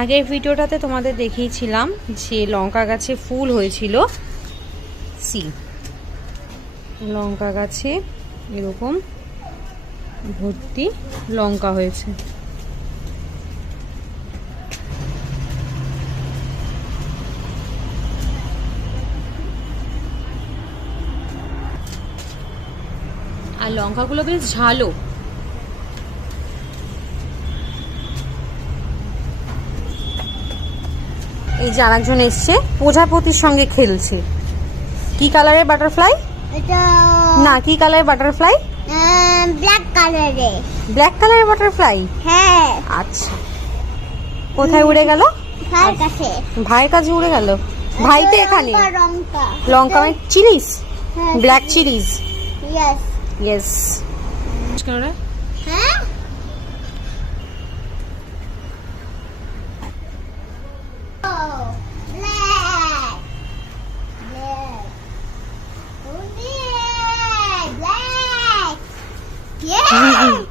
আগের ভিডিওটাতে তোমাদের দেখিয়েছিলাম যে লঙ্কা গাছে ফুল হয়েছিল। সি লঙ্কা গাছে এরকম ভর্তি লঙ্কা হয়েছে। আর লঙ্কাগুলো বেশ ঝালো। এই যে আরেকজন এসছে প্রজাপতির সঙ্গে খেলছে। কি কালারের বাটারফ্লাই? এটা না, কি কালারের বাটারফ্লাই? ব্ল্যাক কালারে। ব্ল্যাক কালারের বাটারফ্লাই? হ্যাঁ। আচ্ছা, কোথায় উড়ে গেল? ভাইয়ের কাছে। ভাইয়ের কাছে উড়ে গেল? ভাই তো এখানে। লঙ্কা লঙ্কা মানে চিলিস? হ্যাঁ, ব্ল্যাক চিলিস। Yes yes. হ্যাঁ। Black. Yeah.